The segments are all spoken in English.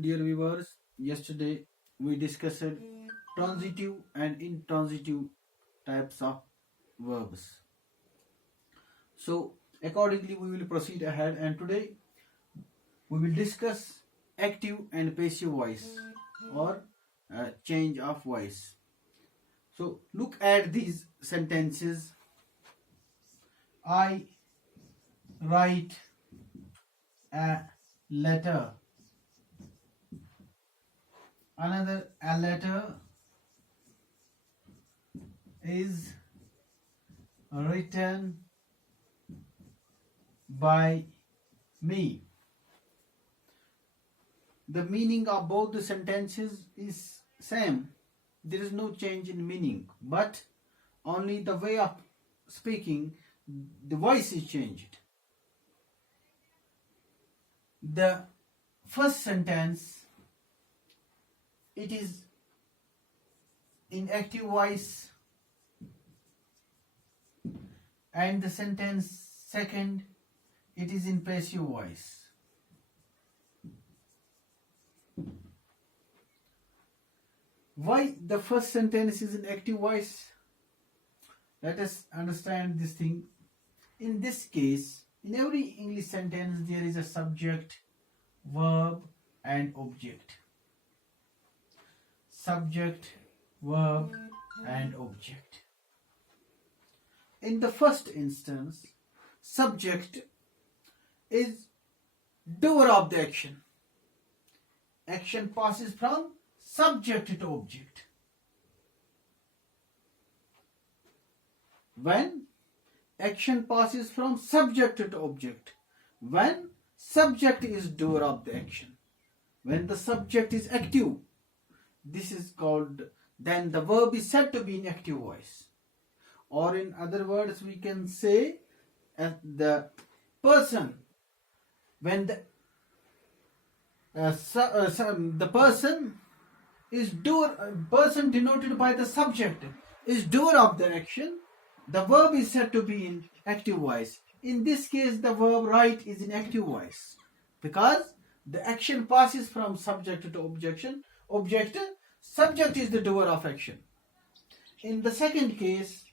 dear viewers. Yesterday we discussed transitive and intransitive types of verbs. So, accordingly, we will proceed ahead, and today we will discuss active and passive voice or change of voice. So, look at these sentences. I write a letter. A letter is written by me. The meaning of both the sentences is same. There is no change in meaning, but only the way of speaking, the voice is changed. The first sentence, it is in active voice, and the sentence second, it is in passive voice. Why the first sentence is in active voice? Let us understand this thing. In this case, in every English sentence, there is a subject, verb, and object. Subject, verb, and object. In the first instance, subject is doer of the action. Action passes from subject to object. When action passes from subject to object, when subject is doer of the action, when the subject is active, this is called, then the verb is said to be in active voice. Or in other words, we can say the person, when the person is doer, person denoted by the subject is doer of the action, the verb is said to be in active voice. In this case, the verb write is in active voice because the action passes from subject to object, subject is the doer of action. In the second case,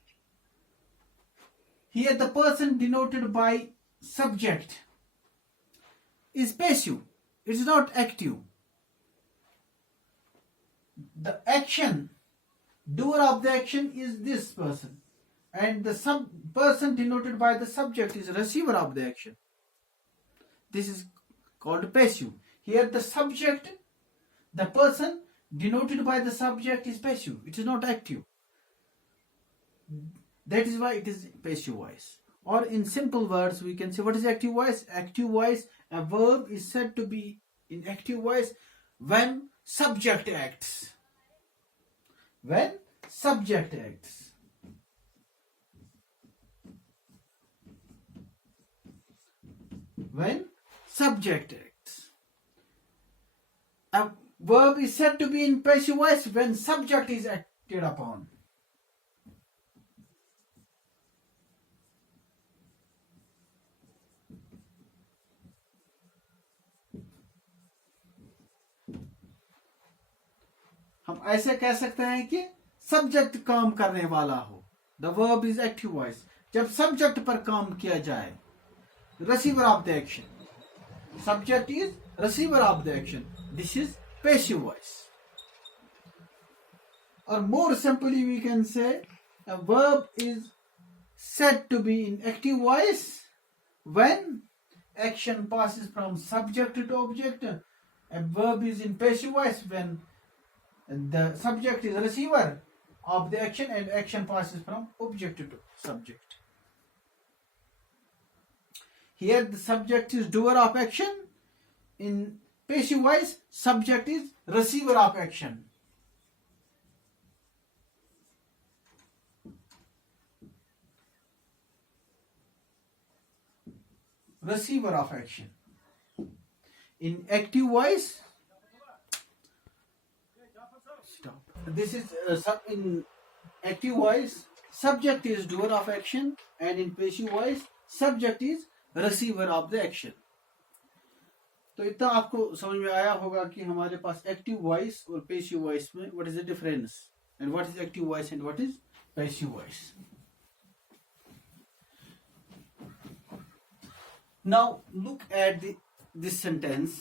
here the person denoted by subject is passive, it is not active. The action, doer of the action is this person, and the person denoted by the subject is receiver of the action. This is called passive. Here the subject, the person denoted by the subject is passive, it is not active. That is why it is passive voice. Or in simple words, we can say, what is active voice? Active voice, a verb is said to be in active voice when subject acts. When subject acts. When subject acts. A verb is said to be in passive voice when subject is acted upon. हम ऐसे कह सकते हैं कि subject काम करने वाला हो. The verb is active voice. जब सब्जेक्ट पर काम किया जाए, receiver of the action. Subject is receiver of the action. This is passive voice. Or more simply, we can say a verb is said to be in active voice when action passes from subject to object. A verb is in passive voice when the subject is receiver of the action and action passes from object to subject. Here the subject is doer of action. In passive voice, subject is receiver of action. Receiver of action. In active voice, stop. This is in active voice, subject is doer of action, and in passive voice, subject is receiver of the action. तो इतना आपको समझ में आया होगा कि हमारे पास active voice और पैसिव वॉइस में what is the difference and what is active voice and what is passive voice. Now look at this sentence.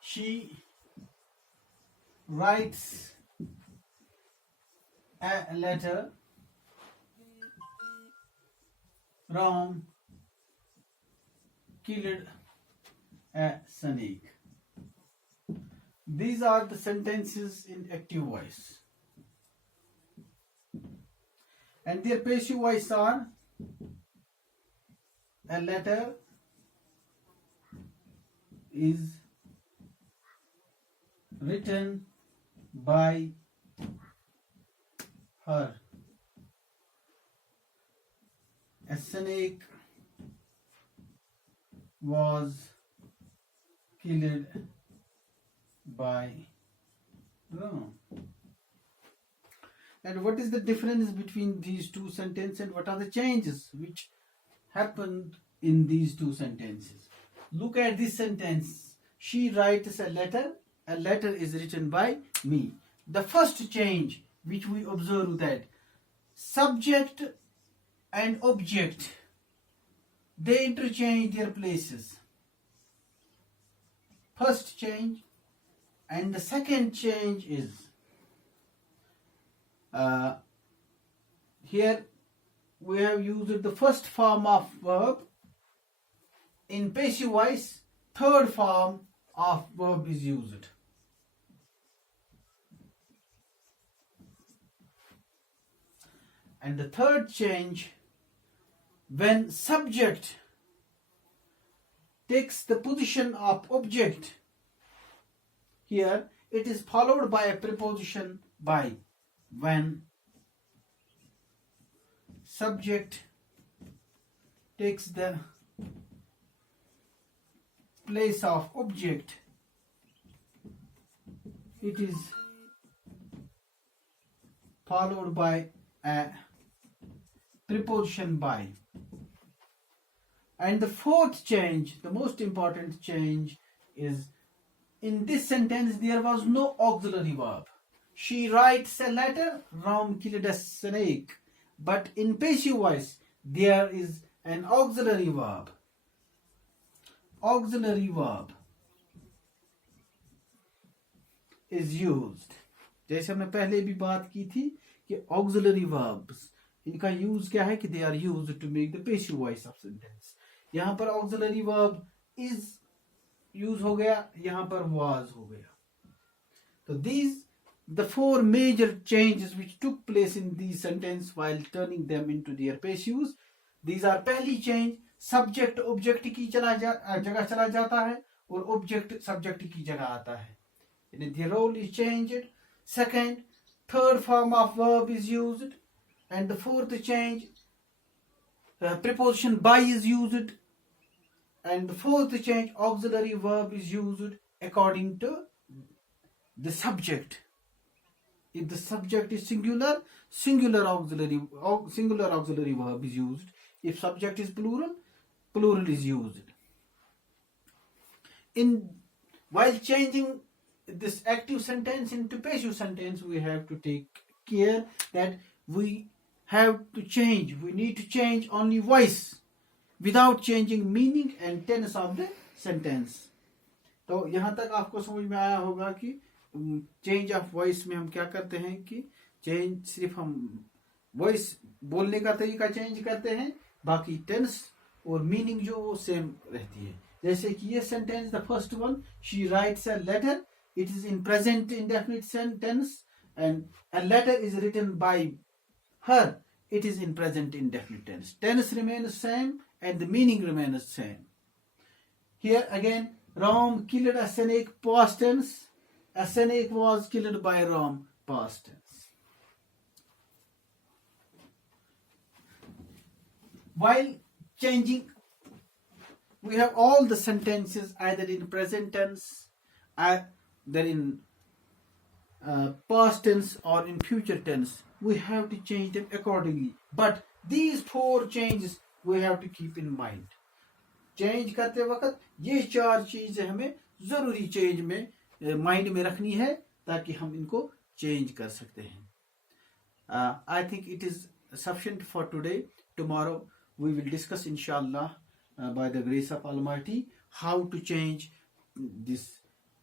She writes a letter from killed a snake. These are the sentences in active voice. And their passive voice are: a letter is written by her. A snake was killed by Ram. And what is the difference between these two sentences and what are the changes which happened in these two sentences? Look at this sentence. She writes a letter. A letter is written by me. The first change which we observe that subject and object, they interchange their places. First change. And the second change is here we have used the first form of verb. In passive voice, third form of verb is used. And the third change, when subject takes the position of object, here it is followed by a preposition by. When subject takes the place of object, it is followed by a preposition by. And the fourth change, the most important change, is in this sentence there was no auxiliary verb. She writes a letter, Ram killed a snake. But in passive voice, there is an auxiliary verb. Auxiliary verb is used. जैसे हमने पहले भी बात की थी कि auxiliary verbs, इनका use क्या है कि they are used to make the passive voice of sentence. यहाँ पर auxiliary verb is यूज हो गया, यहाँ पर was हो गया. So these the four major changes which took place in these sentences while turning them into their passives. These are: पहली change, subject object की जगह चला जाता है और object subject की जगह आता है. The role is changed. Second, third form of verb is used. And the fourth change, preposition by is used. And the fourth change, auxiliary verb is used according to the subject. If the subject is singular, singular auxiliary verb is used. If subject is plural, plural is used. While changing this active sentence into passive sentence, we have to take care that we need to change only voice without changing meaning and tense of the sentence. तो यहाँ तक आपको समझ में आया होगा कि change of voice में हम क्या करते हैं कि चेंज सिर्फ हम वॉइस बोलने का तरीका चेंज करते हैं, बाकी टेंस और मीनिंग जो वो सेम रहती है. जैसे कि ये sentence, the first one, she writes a letter, it is in present indefinite tense and a letter is written by her, it is in present indefinite tense. Tense remains same and the meaning remains same. Here again, Ram killed a snake, past tense. A snake was killed by Ram, past tense. While changing, we have all the sentences either in present tense, either in past tense or in future tense. We have to change them accordingly. But These 4 changes we have to keep in mind. Change करते वक्त ये 4 चीजें हमें जरूरी change में mind में रखनी है ताकि हम इनको चेंज कर सकते हैं. I think it is sufficient for today. Tomorrow we will discuss inshallah by the grace of Almighty how to change this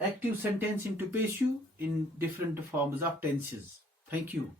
active sentence into passive in different forms of tenses. Thank you.